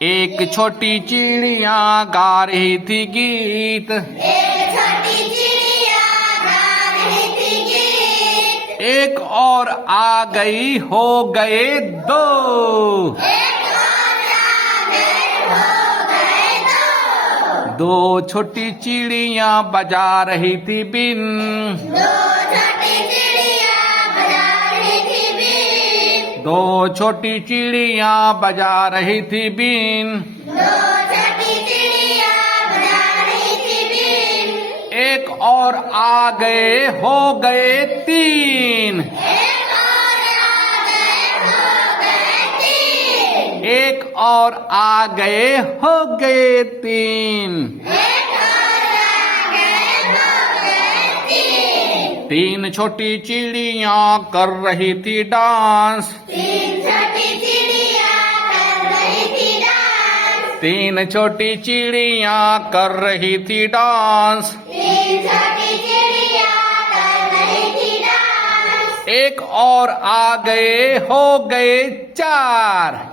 एक छोटी चिड़िया गा रही थी गीत। एक और आ गई, हो गए दो। दो छोटी चिड़िया बजा रही थी बिन। दो छोटी चिड़िया बजा रही थी बिन। एक और आ गए, हो गए तीन। एक और आ गए, हो गए तीन। तीन छोटी चिड़िया कर रही थी डांस। तीन छोटी चिड़िया कर रही थी डांस। एक और आ गए, हो गए चार।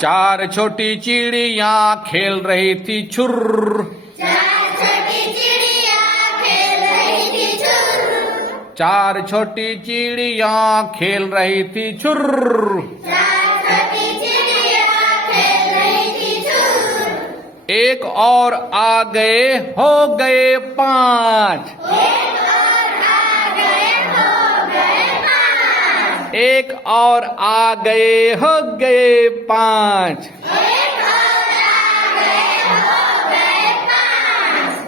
चार छोटी चिड़िया खेल रही थी छुर्र। चार छोटी चिड़िया खेल रही थी छुर्र। एक और आ गए, हो गए पांच। एक और आ गए, हो गए पांच।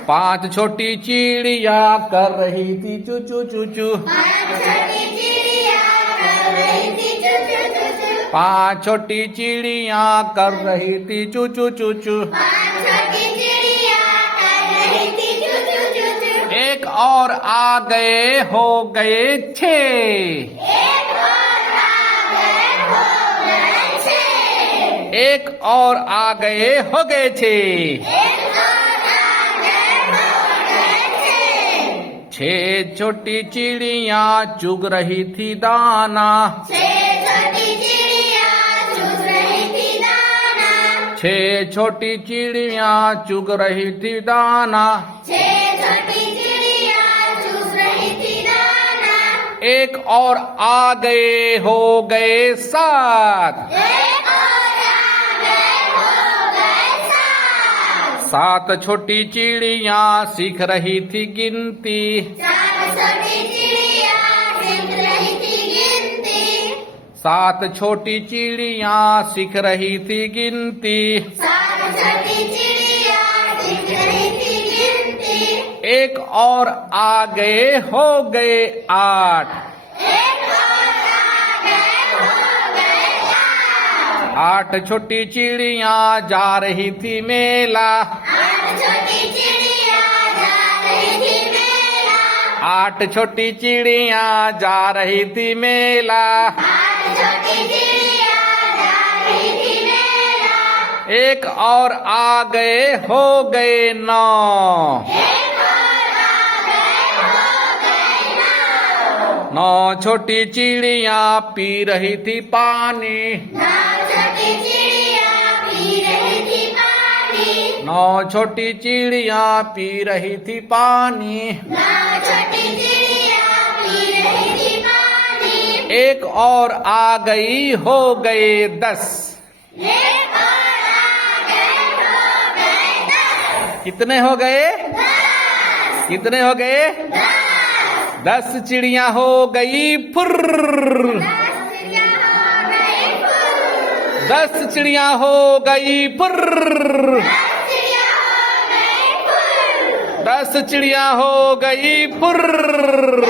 पांच छोटी चिड़िया कर रही थी चू चू चू चू। पांच छोटी चिड़िया कर रही थी चू चू चू चू। एक और आ गए, हो गए छह। एक और आ गए, हो गए छह। छह छोटी चिड़िया चुग रही थी दाना। छह छोटी चिड़िया चुग रही थी दाना। एक और आ गए, हो गए सात। सात छोटी चिड़िया सीख रही थी गिनती। सात छोटी चिड़िया सीख रही थी गिनती। एक और आ गए, हो गए आठ। आठ छोटी चिड़िया जा रही थी मेला। आठ छोटी चिड़िया जा रही थी मेला। एक और आ गए, हो गए नौ। नौ छोटी चिड़िया पी रही थी पानी। नौ छोटी चिड़िया पी रही थी पानी। एक और आ गई, हो गए 10। कितने हो गए? कितने हो गए? 10 चिड़िया हो गई फुर्र। 10 चिड़िया हो गई फुर्र। 10 चिड़िया हो गई फुर्र।